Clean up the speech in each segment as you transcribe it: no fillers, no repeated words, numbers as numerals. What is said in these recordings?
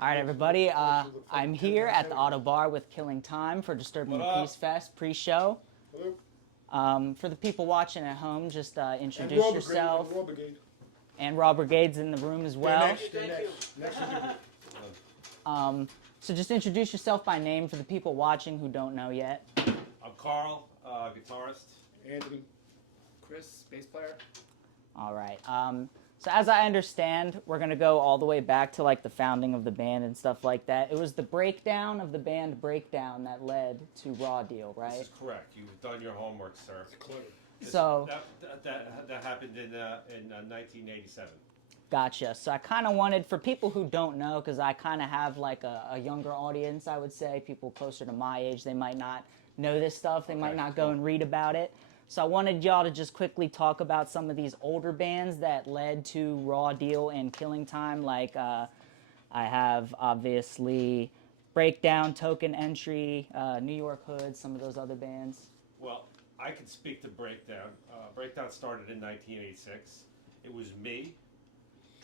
All right, everybody. I'm here at the Auto Bar with Killing Time for Disturbing the Peace Fest pre-show. For the people watching at home, just introduce yourself. And Raw Brigade's in the room as well. So just introduce yourself by name for the people watching who don't know yet. I'm Carl, guitarist. Anthony. Chris, bass player. All right. So as I understand, we're going to go all the way back to like the founding of the band and stuff like that. It was the breakdown of the band Breakdown that led to Raw Deal, right? This is correct. You've done your homework, sir. So that happened in 1987. Gotcha. So I kind of wanted, for people who don't know, because I kind of have like a younger audience, I would say, people closer to my age, they might not know this stuff. They might not go and read about it. So I wanted y'all to just quickly talk about some of these older bands that led to Raw Deal and Killing Time. Like I have, obviously, Breakdown, Token Entry, New York Hood, some of those other bands. Well, I can speak to Breakdown. Breakdown started in 1986. It was me,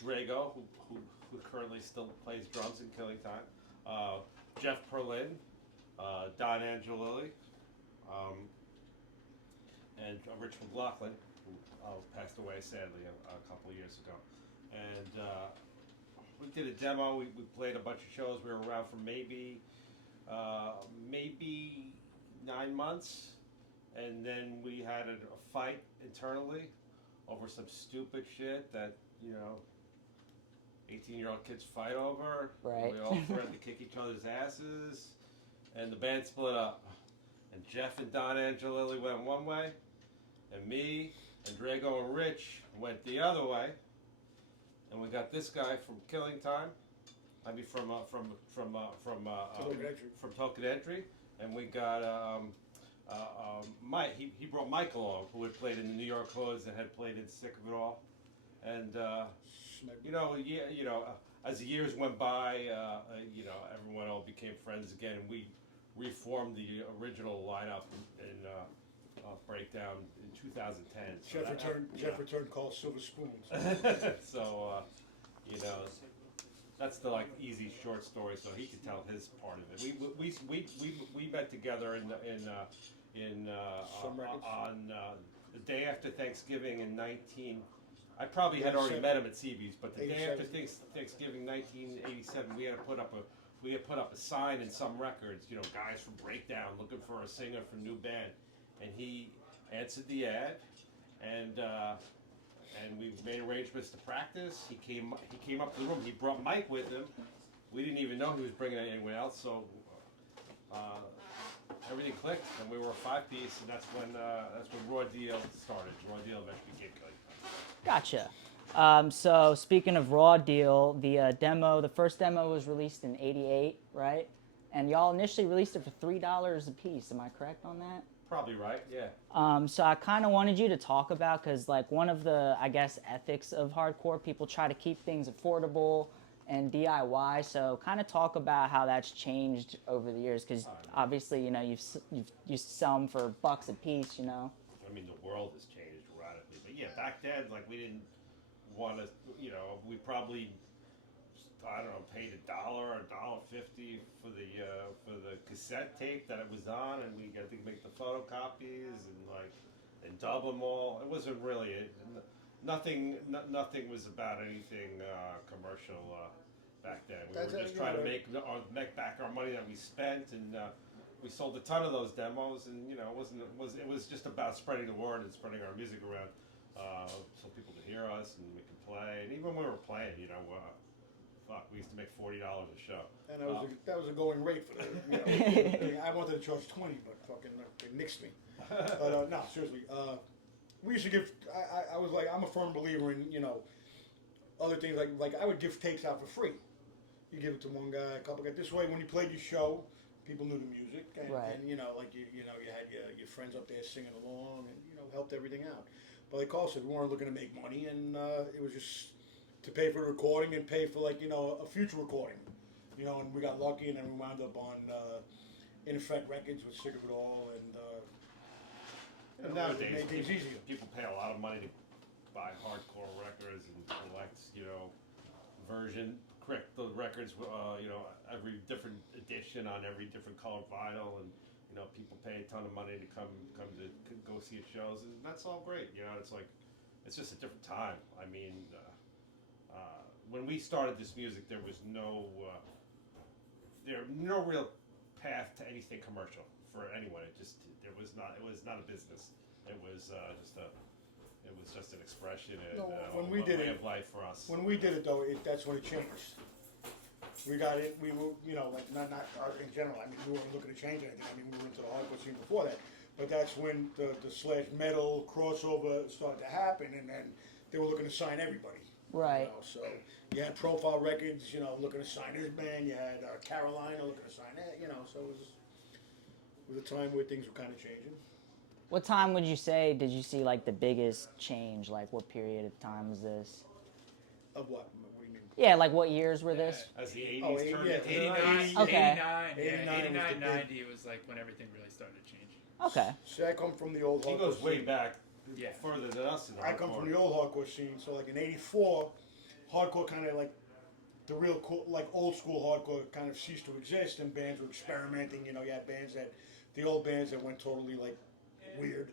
Drago, who currently still plays drums in Killing Time, Jeff Perlin, Don Angelilli, and Rich McLaughlin, who passed away sadly a couple years ago. And we did a demo. We played a bunch of shows. We were around for maybe 9 months, and then we had a fight internally over some stupid shit that 18-year-old kids fight over. Right. We all threatened to kick each other's asses, and the band split up. And Jeff and Don Angelilli went one way, and me and Drago and Rich went the other way. And we got this guy from Killing Time. I mean, from Token Entry, and we got Mike. He brought Mike along, who had played in the New York Hoods and had played in Sick of It All. And as the years went by, everyone all became friends again, and we reformed the original lineup in Breakdown in 2010. Jeff returned called Silver Spoons. So, that's the easy short story. So he could tell his part of it. We met together on the day after Thanksgiving in 19. I probably had already met him at CB's, but the day after Thanksgiving 1987, we had put up a sign in some records, guys from Breakdown looking for a singer for a new band, and he answered the ad, and we made arrangements to practice. He came up to the room. He brought Mike with him. We didn't even know he was bringing anyone else, so everything clicked, and we were a 5-piece, and that's when Raw Deal started. Raw Deal eventually became Killing Time. Gotcha. So speaking of Raw Deal, the first demo was released in '88, right? And y'all initially released it for $3 a piece. Am I correct on that? Probably right, yeah. So I kind of wanted you to talk about, because one of the, I guess, ethics of hardcore, people try to keep things affordable and DIY. So kind of talk about how that's changed over the years, because obviously, you used to sell them for $1 a piece, I mean, the world has changed radically. But yeah, back then, we didn't want to, we probably, paid $1 or $1.50 for the cassette tape that it was on, and we got to make the photocopies and dub them all. It wasn't really nothing was about anything commercial back then. We were just trying to make back our money that we spent, and we sold a ton of those demos, and it was just about spreading the word and spreading our music around, so people could hear us and we could play. And even when we were playing, we used to make $40 a show. And that was a going rate for that. I wanted to charge 20, but fucking they nixed me. But no, seriously. We used to give. I was I'm a firm believer in other things like I would give tapes out for free. You give it to one guy, a couple guys. This way, when you played your show, people knew the music, and, right. and you had your friends up there singing along, and helped everything out. But like Carl said, we weren't looking to make money, and it was just to pay for the recording and pay for a future recording, and we got lucky, and then we wound up on In Effect Records with Sick of It All, and nowadays it made things easier. People pay a lot of money to buy hardcore records and collect, correct the records, every different edition on every different colored vinyl, and people pay a ton of money to come to go see shows, and that's all great. It's like it's just a different time. I mean, when we started this music, there was no real path to anything commercial for anyone. It was not a business. It was just an expression and when we did way it, of life for us. When we did it though, that's when it changed. We got it. We were, like not in general. I mean, we weren't looking to change anything. I mean, we were into the hardcore scene before that. But that's when the slash metal crossover started to happen, and then they were looking to sign everybody. Right. So you had Profile Records, looking to sign his band. You had Carolina looking to sign that. So it was a time where things were kind of changing. What time would you say did you see like the biggest change? Like what period of time was this? Of what? What do you mean? Yeah, like what years were this? As the 80s Oh, turned yeah, into the 89, 90s. Okay. 89, 89 was the 90 was like when everything really started changing. Okay. See, I come from the old hardcore He goes way scene. back, Yeah. further than us. In the I come hardcore. from the old hardcore scene, so like in '84, hardcore kind of like the real cool, like old school hardcore kind of ceased to exist, and bands were experimenting. You had the old bands that went totally like weird.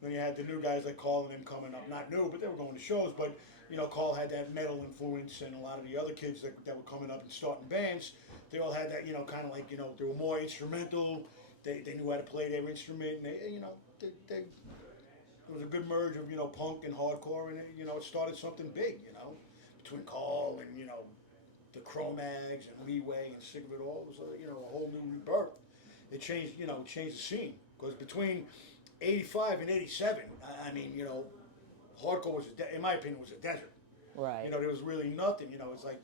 Then you had the new guys like Carl and them coming up, not new, but they were going to shows. But Carl had that metal influence, and a lot of the other kids that were coming up and starting bands, they all had that kind of like they were more instrumental. They knew how to play their instrument, and they it was a good merge of punk and hardcore, and it started something big, between Carl and the Cro-Mags and Leeway and Sick of It All. It was a whole new rebirth. It changed changed the scene, because between '85 and '87, I mean hardcore was in my opinion was a desert. Right. There was really nothing. It's like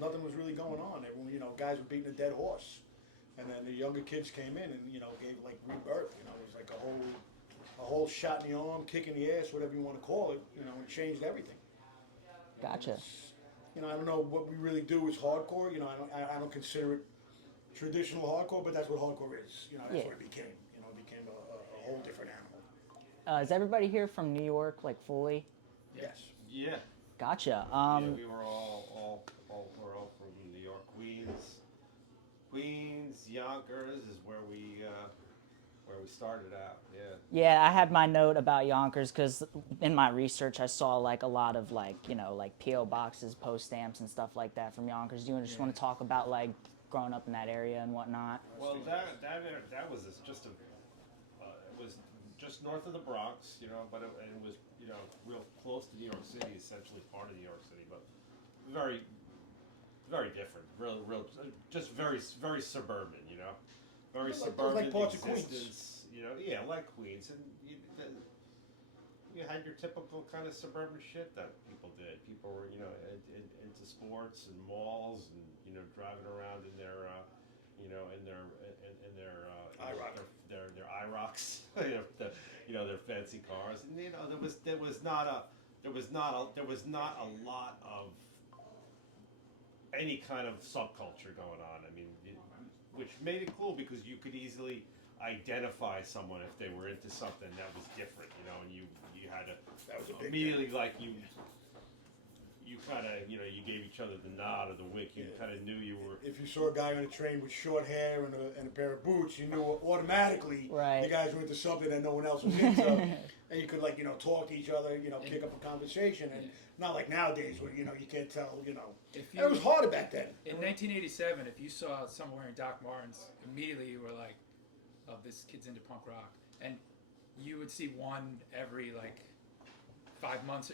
nothing was really going on. Everyone, guys were beating a dead horse, and then the younger kids came in and gave like rebirth. It was like a whole shot in the arm, kick in the ass, whatever you want to call it. It changed everything. Gotcha. I don't know what we really do is hardcore. I don't consider it traditional hardcore, but that's what hardcore is. That's Yeah. what it became. It became a whole different animal. Is everybody here from New York, like fully? Yes. Yeah. Gotcha. Yeah, we were all from New York, Queens, Yonkers is where we started out. Yeah. Yeah, I had my note about Yonkers because in my research I saw like a lot of like P.O. boxes, post stamps, and stuff like that from Yonkers. Do you just want to talk about like growing up in that area and whatnot? Well, that was just it was just north of the Bronx, but it was real close to New York City, essentially part of New York City, but very very different, real just very suburban, very suburban like parts of Queens. existence. Yeah, like Queens, and you had your typical kind of suburban shit that people did. People were, into sports and malls, and driving around in their, their IROCs, their fancy cars, and there was not a lot of any kind of subculture going on. I mean, which made it cool because you could easily identify someone if they were into something that was different, and you had to That was a big immediately like you kind of you gave each other the nod or the wink. You kind of knew you were. If you saw a guy on a train with short hair and a pair of boots, you knew automatically Right. the guys were into something that no one else was into. And you could talk to each other, kick up a conversation, and not like nowadays where you can't tell. If It was harder back then. In 1987, if you saw someone wearing Doc Martens, immediately you were like, "Oh, this kid's into punk rock," and you would see one every like 5 months,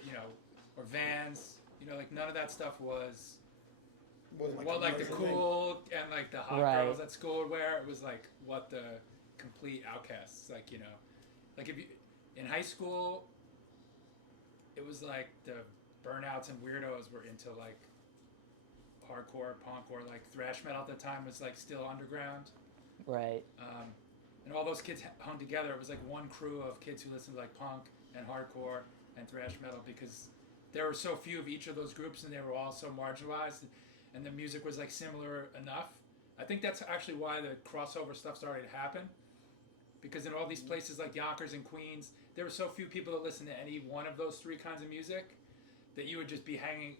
or Vans. Like none of that stuff was Wasn't what a like the commercial thing. cool and like the hot Right. girls at school would wear. It was like what the complete outcasts, like like if you in high school, it was like the burnouts and weirdos were into like hardcore punk, or like thrash metal at the time was like still underground. Right. And all those kids hung together. It was like one crew of kids who listened to like punk and hardcore and thrash metal, because there were so few of each of those groups, and they were all so marginalized, and the music was like similar enough. I think that's actually why the crossover stuff started to happen, because in all these places like Yonkers and Queens, there were so few people that listened to any one of those three kinds of music that you would just be hanging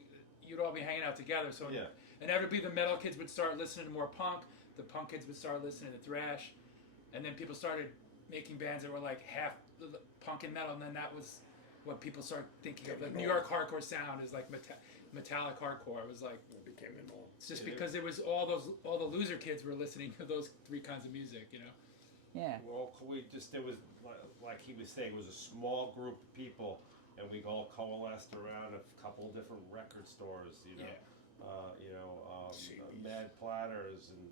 you'd all be hanging out together. So Yeah. inevitably the metal kids would start listening to more punk. The punk kids would start listening to thrash, and then people started making bands that were like half punk and metal, and then that was what people started thinking of. Like New York hardcore sound is like metallic hardcore. It was like It became the norm. it's just because it was all the loser kids were listening to those three kinds of music, you know. Yeah. Well, there was like he was saying, it was a small group of people, and we all coalesced around a couple different record stores, you know. CDs. Mad Platters and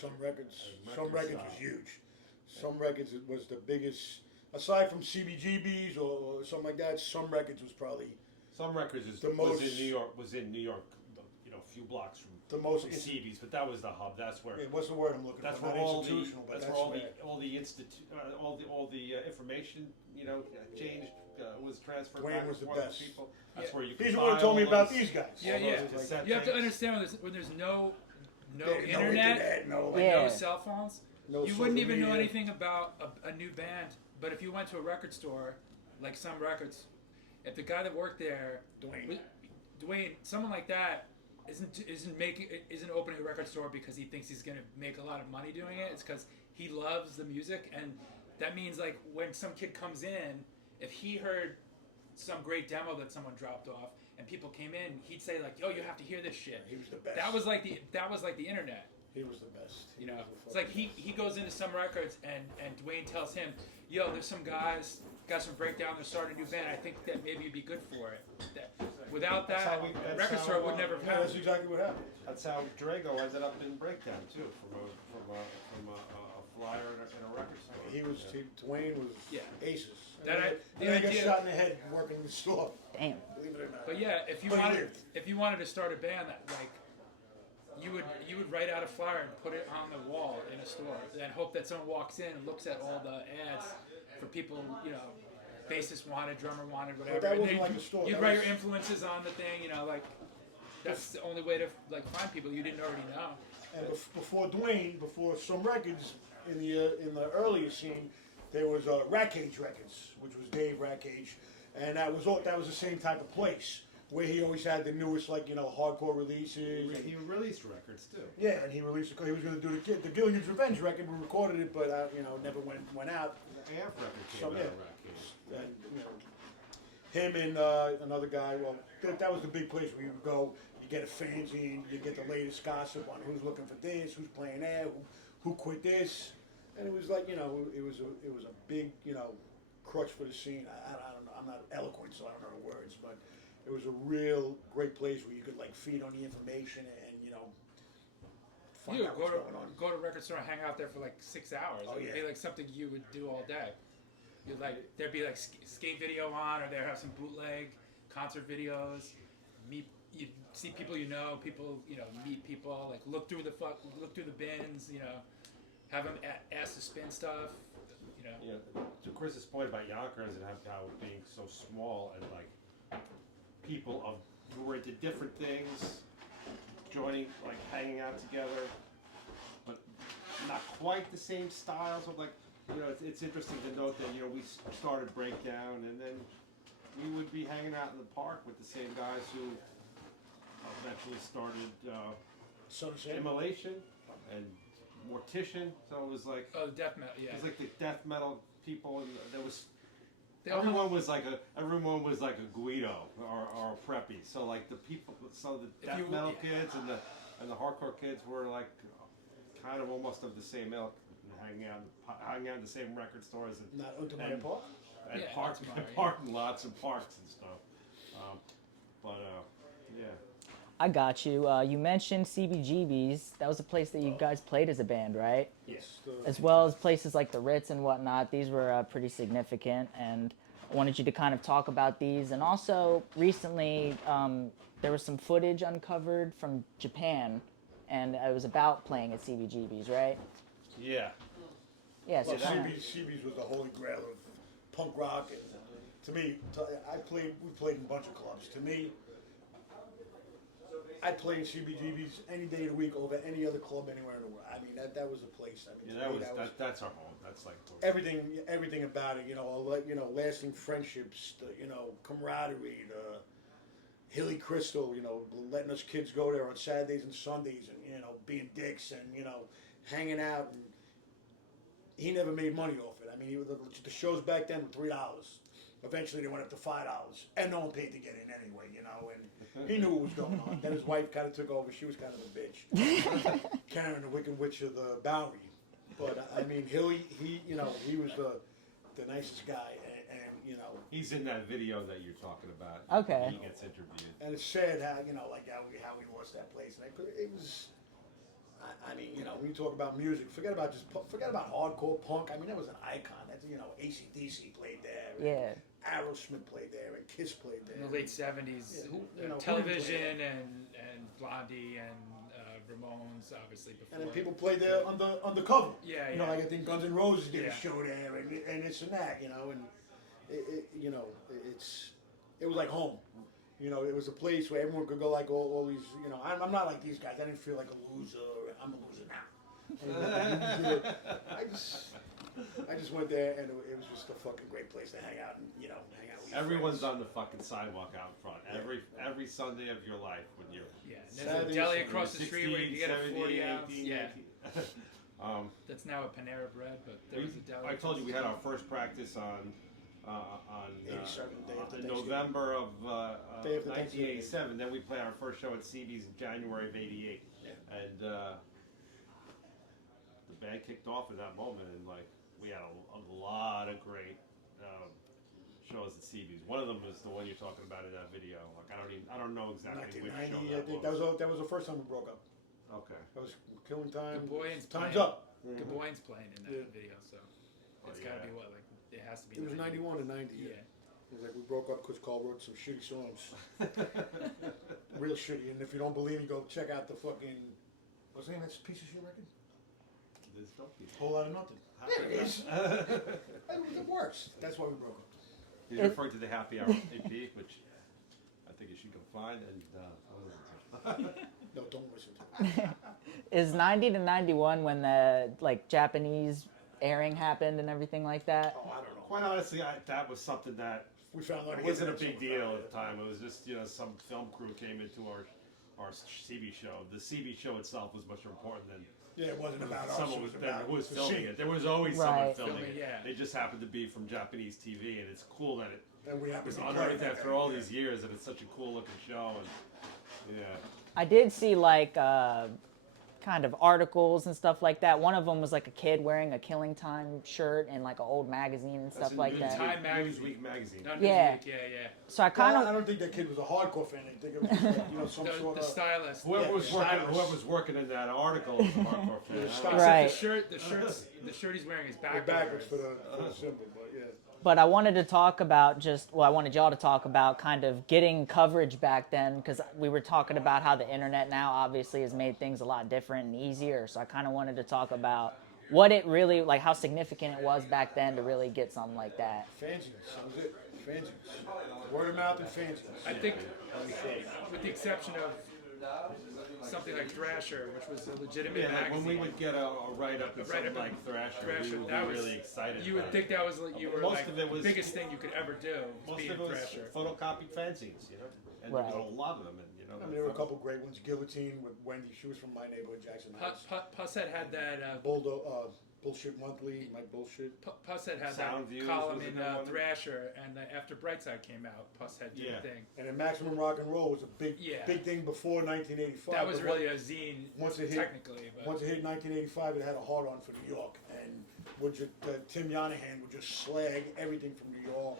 Some records and was style. huge. Some records it was the biggest, aside from CBGBs or something like that. Some records was probably Some records The was most- in New York. Was in New York, you know, a few blocks from the most. CB's, but that was the hub. That's where. What's the word I'm looking That's for? where Not all the institutional, but that's that's where where all the information, you know, changed, was transferred Dwayne back was and the forth best. to people. That's Yeah. where you could He's the buy one who told me all about those- these guys. Yeah, all yeah. those cassette You have to tapes. understand when there's no No internet, no, like Yeah. no cell phones, no you wouldn't social even know media. anything about a new band. But if you went to a record store, like Some Records, if the guy that worked there, Dwayne. Dwayne, someone like that isn't opening a record store because he thinks he's gonna make a lot of money doing it. It's because he loves the music, and that means like when some kid comes in, if he heard some great demo that someone dropped off and people came in, he'd say like, "Yo, you have to hear this shit." He was the best. That was like the internet. He was the best. You know, He was the it's like fucking he goes into Some Records and Dwayne tells him, "Yo, there's some guys got some breakdown. They're starting a new band. I think that maybe you'd be good for it." Without That's that, how that's record how, store would never have Yeah, that's happened. exactly what happened. That's how Drago ended up in Breakdown too, from a flyer in a record store. He was. Dwayne was Yeah. aces. That And the then he got idea- shot in the head working the store. Damn. Believe it or not. But yeah, if you But he wanted lived. to start a band that like you would write out a flyer and put it on the wall in a store and hope that someone walks in and looks at all the ads for people, you know, bassist wanted, drummer wanted, whatever. that And wasn't then like a store, You'd that write was- your influences on the thing, you know, like that's the only way to like find people you didn't already know. And before Dwayne, before Some Records in the earlier scene, there was Rat Cage Records, which was Dave Rat Cage, and that was the same type of place where he always had the newest hardcore releases. He released records too. Yeah, and he released. He was going to do the Gilligan's Revenge record. We recorded it, but never went out. The AF record came So, out yeah. of Rat Cage. And, him and another guy. Well, that was the big place where you would go. You get a fanzine. You get the latest gossip on who's looking for this, who's playing there, who quit this, and it was like it was a big crutch for the scene. I don't know. I'm not eloquent, so I don't know the words, but it was a real great place where you could feed on the information and find You out go what's to going on. go to a record store and hang out there for like 6 hours. Oh, It would yeah. be like something you would do all day. You'd there'd be like skate video on, or there'd have some bootleg concert videos. You'd see people people meet people, like look through the bins, have them ask to spin stuff, To Chris's point about Yonkers and how being so small and people who were into different things joining, hanging out together, but not quite the same styles of it's interesting to note that we started Breakdown and then we would be hanging out in the park with the same guys who eventually started Son of Sam. Immolation and Mortician. So it was like oh, death metal, yeah. it was like the death metal people, and there was They all everyone was like a Guido or a Preppy. So the people, so the death metal kids and the hardcore kids were kind of almost of the same ilk, hanging out in the same record stores and Not Untermeyer Park. and Yeah, parking Altamar, yeah. parking lots and parks and stuff. Yeah. I got you. You mentioned CBGB's. That was a place that you guys played as a band, right? Yes. As well as places like the Ritz and whatnot. These were pretty significant, and I wanted you to kind of talk about these. And also, recently, there was some footage uncovered from Japan, and it was about playing at CBGB's, right? Yeah. Yeah, so Well, kinda- CB's was the holy grail of punk rock, and to me, we played in a bunch of clubs. To me, I'd play in CBGB's any day of the week over any other club anywhere in the world. I mean, that was a place. I mean, Yeah, to me, that's our home. That's everything about it. Lasting friendships, the camaraderie, Hilly Crystal, you know, letting us kids go there on Saturdays and Sundays, and you know, being dicks and you know, hanging out. And he never made money off it. I mean, the shows back then were $3. Eventually, they went up to $5, and no one paid to get in anyway, you know. And he knew what was going on. Then his wife kind of took over. She was kind of a bitch, Karen, the Wicked Witch of the Bowery. But I mean, Hilly, he was the nicest guy, and you know. He's in that video that you're talking about. Okay. He gets interviewed. And it's sad how how we lost that place. Like, it was. I mean, you know, when you talk about music, forget about hardcore punk. I mean, that was an icon. That's, you know, AC/DC played there. Yeah. Aerosmith played there, and Kiss played there. In the late 70s, Television and Blondie and Ramones, obviously before. And then people played there undercover. Yeah, You know, like I think Guns N' Roses did Yeah. a show there, and this and that. You know, and it was like home. You know, it was a place where everyone could go, like all these. You know, I'm not like these guys. I didn't feel like a loser. I'm a loser now. I just went there, and it was just a fucking great place to hang out and hang out with your Everyone's friends. on the fucking sidewalk out front. Every Sunday of your life when you're. Yeah, and there's a Saturdays, deli across the street where you can get a 40 ounce. 18, Yeah, 18. that's now a Panera Bread, but there was a deli. I told you we had our first practice on 87, day after in Thanksgiving. November of Day after Thanksgiving. 1987. Then we played our first show at CB's in January of '88, Yeah. and the band kicked off in that moment, and like we had a lot of great shows at CB's. One of them was the one you're talking about in that video. Like I don't know exactly which show 1990. I that think was. that was the first time we broke up. Okay. That was Killing Time. Gaboyan's Time's playing. up. Gaboyan's playing in that Yeah. video, so Oh, it's got to yeah. be it has to be. It was 90. 91 and 90. Yeah. It was like we broke up because Carl wrote some shitty songs. Real shitty. And if you don't believe me, go check out the fucking. What's the name of that piece of shit record? There's no people. Whole Lot of Nothing. There it is. It works. That's why we broke up. He's referring to the Happy Hour EP, which I think you should go find and listen to. No, don't listen to it. Is 90 to 91 when the like Japanese airing happened and everything like that? Oh, I don't know. Quite honestly, that was something that We found out it wasn't a big deal at the time. It was just some film crew came into our CB show. The CB show itself was much more important than Yeah, it wasn't about us. someone It was, was about who was the filming scene. it. There was always someone Right. filming Filming, it. yeah. They just happened to be from Japanese TV, and it's cool that it And we happened was to be unearthed playing after that. all these years, and it's such a cool looking show. And yeah. I did see like kind of articles and stuff like that. One of them was like a kid wearing a Killing Time shirt and like an old magazine and stuff in like Newsweek- that. Time magazine. Newsweek magazine. No, Yeah. Newsweek, yeah. So I kind I of don't think that kid was a hardcore fan. I think it was just like, some sort The of. stylist. Whoever Yeah, was the working, stylist. whoever was working in that article was a hardcore fan. Except Right. The shirt he's wearing is backwards. Backwards for the symbol, but yeah. But I wanted to talk about I wanted y'all to talk about kind of getting coverage back then, because we were talking about how the internet now obviously has made things a lot different and easier. So I kind of wanted to talk about what it really, like how significant it was back then to really get something like that. Fanzines, that was it. Fanzines. Word of mouth and fanzines. I think, with the exception of something like Thrasher, which was a legitimate Yeah, like magazine. when we would get a write-up in A something write-up like in Thrasher, we would that be was really excited. You would about think it. that was you were Most like of it was- the biggest thing you could ever do. Most Being of it was Thrasher. photocopied fanzines, and there was Right. a lot of them, and I mean, there were a couple great ones. Guillotine with Wendy. She was from my neighborhood, Jackson Heights. Pushead had that. Bullshit Monthly, my bullshit. Pushead had Sound that Views column was in another one. Thrasher, and after Brightside came out, Pushead did Yeah. a thing. And then Maximum Rock and Roll was a big thing before 1985. That was but really a zine, once it hit- technically. But Once it hit 1985, it had a hard on for New York, and Tim Yanahan would just slag everything from New York,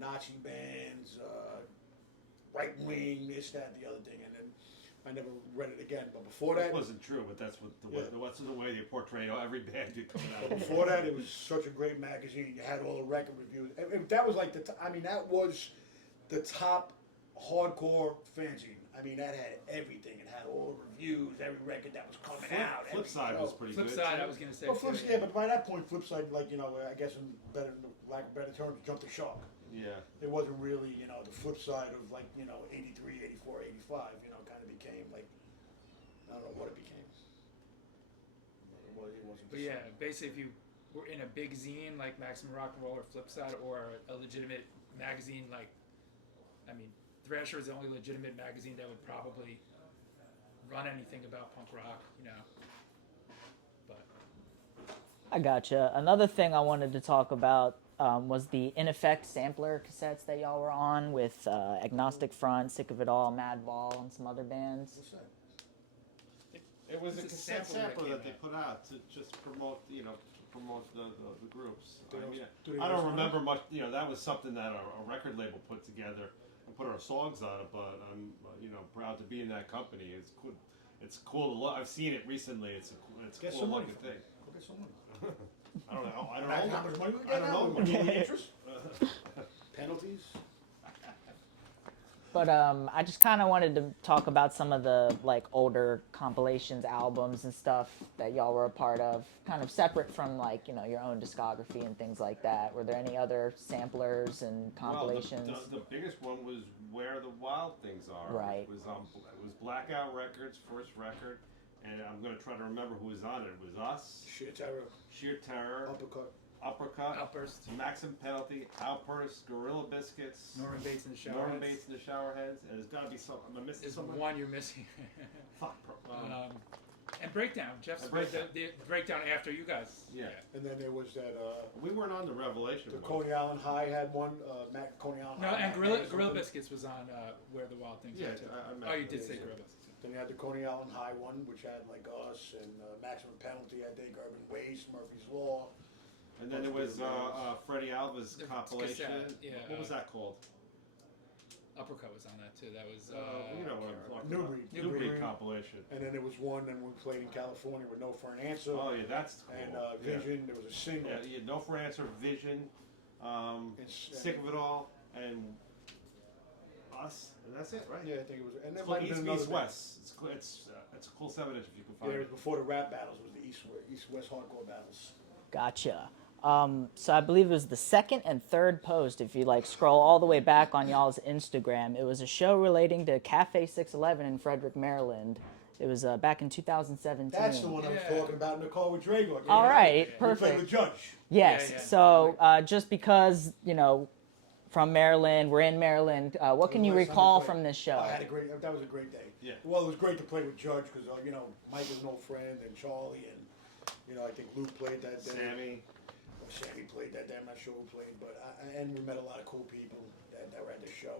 Nazi bands, right wing, this, that, the other thing, and then I never read it again. But before That that, wasn't true, but that's what what's the way they portray every band did coming out. but before that, it was such a great magazine. You had all the record reviews. And that was like that was the top hardcore fanzine. I mean, that had everything. It had all the reviews, every record that was coming out. every Flipside show. was pretty good. Flipside, too. I was gonna say. Well, too, Flipside, yeah, but by that point, Flipside, I guess in lack of better terms, jumped the shark. Yeah. It wasn't really, the flip side of 83, 84, 85, kind of became I don't know what it became. It wasn't. But yeah, basically, if you were in a big zine like Maximum Rock and Roll or Flipside, or a legitimate magazine like, I mean, Thrasher is the only legitimate magazine that would probably run anything about punk rock, But I gotcha. Another thing I wanted to talk about was the In Effect sampler cassettes that y'all were on with Agnostic Front, Sick of It All, Madball, and some other bands. What's that? It was a It's a cassette sampler that sampler that came they put out to just promote, promote the groups. Do they- do they I don't listen remember much. That was something that a record label put together and put our songs on it. But I'm, proud to be in that company. It's cool. It's cool to look. I've seen it recently. It's a Get cool some money looking from it. thing. Go get some money. I don't know. I don't Imagine know. how much money we I get don't now. know. With the interest, penalties. But I just kind of wanted to talk about some of the like older compilations, albums, and stuff that y'all were a part of, kind of separate from like your own discography and things like that. Were there any other samplers and compilations? Well, the biggest one was Where the Wild Things Are. Right. It was Blackout Records' first record, and I'm going to try to remember who was on it. It was us, Sheer Terror, Uppercut, Outburst, Maximum Penalty, Outburst, Gorilla Biscuits, Norman Bates and the Showerheads. Norman Bates and the Showerheads, and there's got to be some. Am I missing There's someone? one you're missing. Fuck. And Breakdown. Jeff's And Breakdown. The Breakdown after you guys. Yeah. And then there was that. We weren't on the Revelation. The one. Coney Island High had one. Coney Island No, High. and had Gorilla something. Biscuits was on Where the Wild Things Yeah, Are too. I met Oh, you them. did say Yeah. Gorilla Biscuits. Then you had the Coney Island High one, which had like us and Maximum Penalty. Had Dig Urban Waste, Murphy's Law. And then there was Freddie Alva's The compilation. cassette, yeah, What was that called? Uppercut was on that too. That was You know what I'm talking New about. Breed. New New Breed Breed. compilation. And then there was one that we played in California with No for an Answer. Oh yeah, that's cool. And Yeah. Vision. There was a single. Yeah, yeah, No for Answer, Vision, It's, Sick of It All, and Us, and that's it, right? Yeah, I think it was. And It's there called might have East been another Meets band. West. It's a cool 7-inch if you can Yeah, find it was it. before the rap battles. Was the East-West hardcore battles. Gotcha. So I believe it was the second and third post. If you like scroll all the way back on y'all's Instagram, it was a show relating to Cafe 611 in Frederick, Maryland. It was back in 2017. That's the one I was Yeah. talking about in the car with Drago. All right, We played perfect. with Judge. Yes. Yeah, yeah. So just because from Maryland, we're in Maryland. What can you Last time we recall played. from this show? I had a great. That was a great day. Yeah. Well, it was great to play with Judge because Mike was an old friend and Charlie and I think Luke played that day. Sammy. Sammy played that day. I'm not sure who played, but and we met a lot of cool people that were at the show.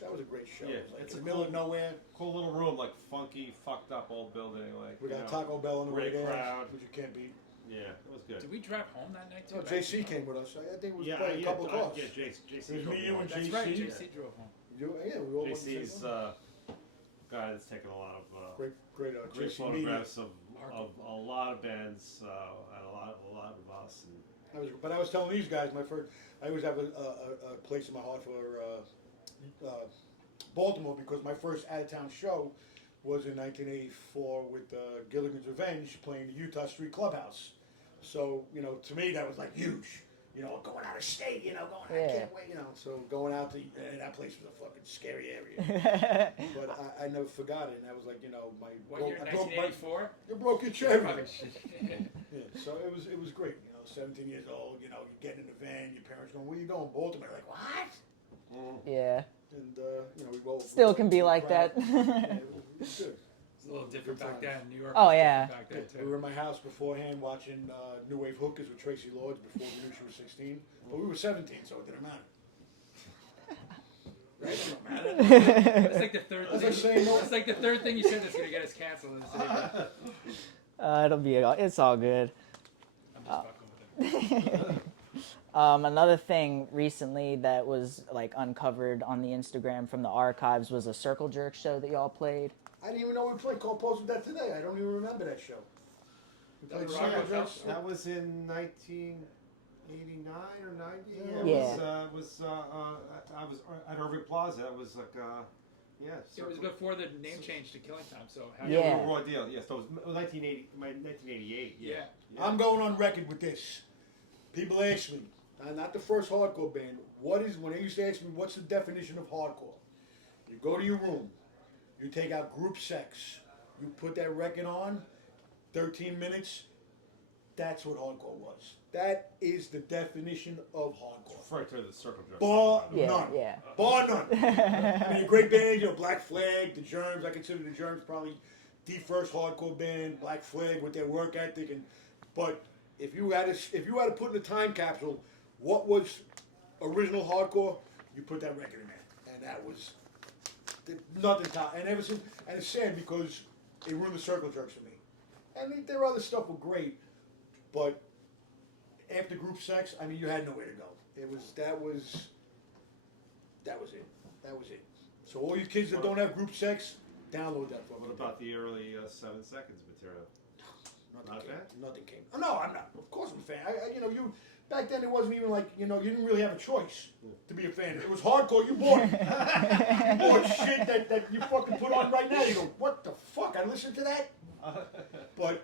That was a great show. Yeah, It was like it's in a the middle cool- of nowhere. Cool little room, like funky, fucked up old building. Like We got you know, Taco Bell on the way great there, crowd. which you can't beat. Yeah, it was good. Did we drive home that night too? No, JC came with us. I think we was Yeah, playing a couple of cars. Yeah, JC. It was me, you, and That's JC. right. Yeah. JC drove home. Yeah, we all went to the JC's same one. guy that's taken a lot of Great great JC media. photographs of a lot of bands and a lot of us. And But I was telling these guys, I always have a place in my heart for Baltimore because my first out-of-town show was in 1984 with Gilligan's Revenge playing the Utah Street Clubhouse. So, to me that was like huge. Going out of state, I can't wait, So going out to, and that place was a fucking scary area. But I never forgot it, and that was like, What year? 1984. You broke your cherry. Probably should. Yeah, so it was great. 17 years old, you're getting in the van, your parents going, where you going? Baltimore. Like, what? Yeah. And, we both. Still can be like that. Yeah, it was good. It's a little different Good back times. then. New York. Oh, was yeah. different back then We were too. in my house beforehand watching New Wave Hookers with Tracy Lords before we knew she was 16. But we were 17, so it didn't matter. Right? It don't matter. That's like the third That's thing. like saying no. That's like the third thing you said that's gonna get us canceled. It's all good. I'm just fucking with it. Another thing recently that was like uncovered on the Instagram from the archives was a Circle Jerk show that y'all played. I didn't even know we played. Cole posted that today. I don't even remember that show. We That played was Circle Rock and Jerks. that was in 1989 or 90. Yeah. It was I was at Irving Plaza. It was like yeah. It was before the name change to Killing Time. So how Yeah. Yeah, Raw Deal. Yes, so it was 1988. Yeah. Yeah. I'm going on record with this. People ask me, not the first hardcore band, when they used to ask me, what's the definition of hardcore? You go to your room, you take out group sex, you put that record on, 13 minutes, That's what hardcore was. That is the definition of hardcore. Refer to the circle jerk. Bar Yeah, none. yeah. Bar none. I mean, a great band, Black Flag, the Germs. I consider the Germs probably the first hardcore band. Black Flag with their work ethic, but if you had to put in a time capsule, what was original hardcore? You put that record in there, and that was nothing top. And ever since, and it's sad because it ruined the circle jerks for me. And their other stuff were great, but after group sex, I mean, you had nowhere to go. That was it. That was it. So all you kids that don't have group sex, download that. What about the early 7 seconds material? Not a fan? Nothing came. Oh, no, I'm not. Of course I'm a fan. You back then it wasn't even like, you didn't really have a choice to be a fan. It was hardcore. You bought it. You bought shit that you fucking put on right now. You go, what the fuck? I listened to that? But,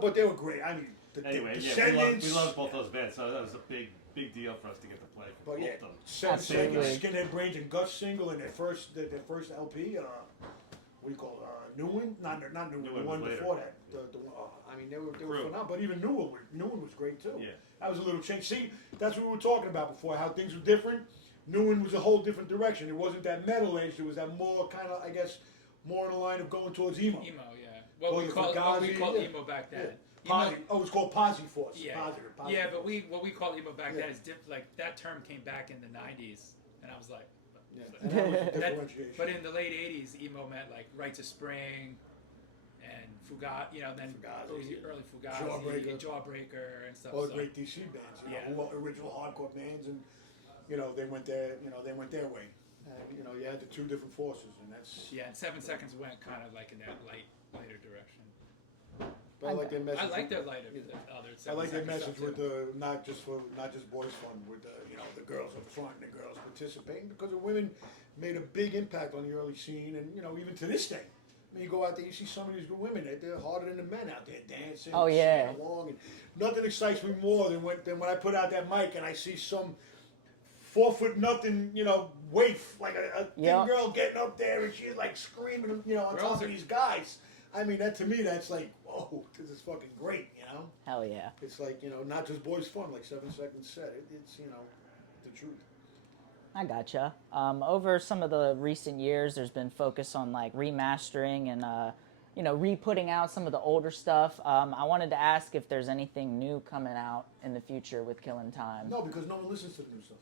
but they were great. I mean, Anyway, Descendants. we loved both those bands, so that was a big deal for us to get to play for But both yeah, of them. 7 Seconds, Absolutely. Skinhead Brains and Guts single, and their first LP. What do you call it? New One? Not New New One. The One one was before later. that. I mean, they were True. phenomenal. But even New One was great too. Yeah. That was a little change. See, that's what we were talking about before. How things were different. New One was a whole different direction. It wasn't that metal edge. It was that more kind of, I guess, more in the line of going towards emo. Emo, yeah. What we called emo back then. Yeah. Emo, It's called Posse Force. yeah, Positive. yeah, but what we called emo back Yeah. then is like that term came back in the '90s, and I was like, Yeah, and that was a that, differentiation. but in the late '80s, emo meant like Rites of Spring, and Fugazi, then Fugazi, early Fugazi, Jawbreaker, and stuff. all the so- great DC bands, Yeah. who were original hardcore bands, and they went their way. And you had the two different forces, and that's. Yeah, and 7 Seconds went kind of like in that lighter direction. But I like their message. I like their lighter. Other I like their 7 Seconds message stuff, with too. the not just boys fun, with the girls up front and the girls participating, because the women made a big impact on the early scene, and even to this day. I mean, you go out there, you see some of these good women. They're harder than the men out there dancing. Oh, yeah. singing along, and nothing excites me more than when I put out that mic and I see some 4 foot nothing, waif, like a thin Yeah. girl getting up there and she's like screaming, on Girls top are- of these guys. I mean, to me, that's like, whoa, this is fucking great, Hell yeah. It's like, not just boys fun, like 7 Seconds said. It's the truth. I gotcha. Over some of the recent years, there's been focus on like remastering and re-putting out some of the older stuff. I wanted to ask if there's anything new coming out in the future with Killing Time. No, because no one listens to the new stuff.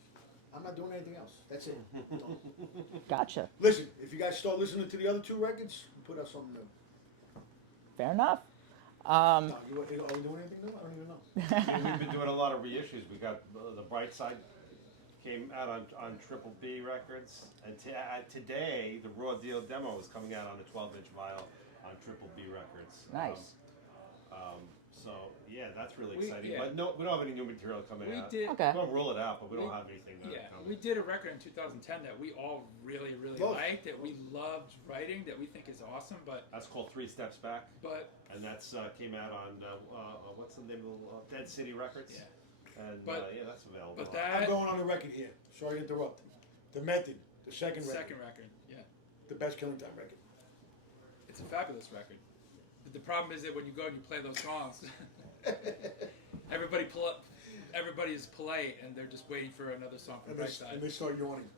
I'm not doing anything else. That's it. Don't. Gotcha. Listen, if you guys start listening to the other 2 records, put out something new. Fair enough. No, are we doing anything new? I don't even know. We've been doing a lot of reissues. We got the Bright Side came out on Triple B Records, and today the Raw Deal demo is coming out on a 12-inch vinyl on Triple B Records. Nice. So yeah, that's really We- exciting. yeah. But no, we don't have any new material coming We out. did. Okay. We're gonna roll it out, but we don't We- have anything. Yeah, coming. we did a record in 2010 that we all really Love. liked, that we loved writing, that we think is awesome, but That's called 3 Steps Back, but and that's came out on what's the name of Dead City Records. Yeah. And But- yeah, that's available. but I'm that going on the record here. Sorry to interrupt. The Method, the second record, yeah, the best Killing Time record. it's a fabulous record. But the problem is that when you go and you play those songs, everybody is polite and they're just waiting for another song from And Brightside. they start yawning.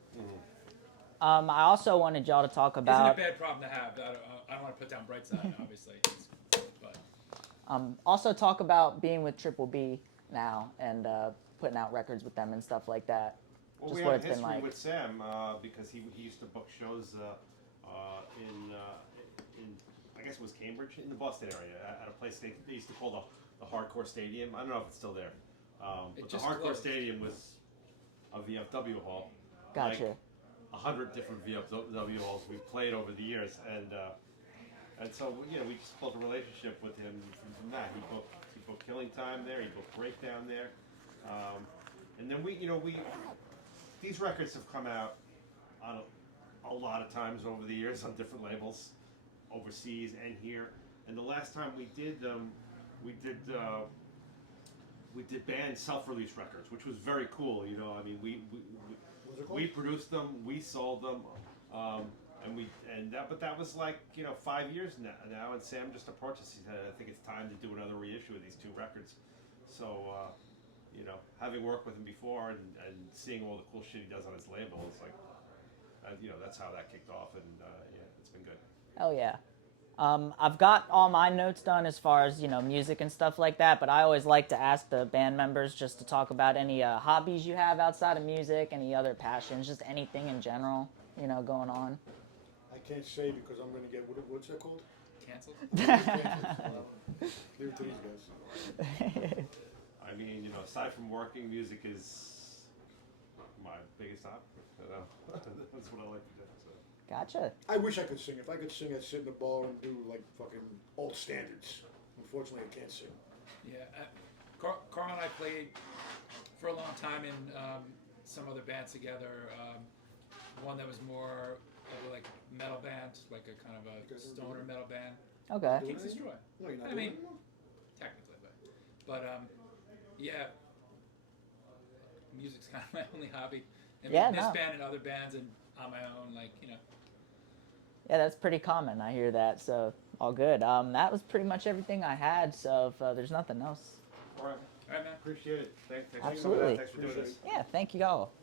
I also wanted y'all to talk about. Isn't a bad problem to have. I don't want to put down Brightside, obviously, but Also talk about being with Triple B now and putting out records with them and stuff like that. Well, Just we what have it's been history like. with Sam because he used to book shows in I guess it was Cambridge, in the Boston area, at a place they used to call the Hardcore Stadium. I don't know if it's still there, It but the just Hardcore closed. Stadium was a VFW hall. Gotcha. Like 100 different VFW halls we've played over the years, and so we just built a relationship with him from that. He booked Killing Time there. He booked Breakdown there. And then these records have come out on a lot of times over the years on different labels, overseas and here. And the last time we did them, we did band self-release records, which was very cool. I mean, What's it called? we produced them, we sold them. But that was like 5 years now, and Sam just approached us. He said, "I think it's time to do another reissue of these two records." So having worked with him before and seeing all the cool shit he does on his label, it's like that's how that kicked off, and it's been good. Hell yeah. I've got all my notes done as far as music and stuff like that, but I always like to ask the band members just to talk about any hobbies you have outside of music, any other passions, just anything in general going on. I can't say because I'm going to get, what's that called? Canceled? Leave it to these guys. I mean, aside from working, music is my biggest hobby. That's what I like to do. So. Gotcha. I wish I could sing. If I could sing, I'd sit in the bar and do like fucking old standards. Unfortunately, I can't sing. Yeah, Carl and I played for a long time in some other bands together. One that was more of a like metal band, like a kind of a stoner metal band. Okay. Kings Destroy. No, you're not I doing mean, it anymore? technically, but yeah, music's kind of my only hobby. And Yeah, this no. band and other bands and on my own, Yeah, that's pretty common. I hear that, so all good. That was pretty much everything I had, so if there's nothing else. All right. All right, man. Appreciate it. Thanks Absolutely. Thanks for doing this. Yeah, thank you all.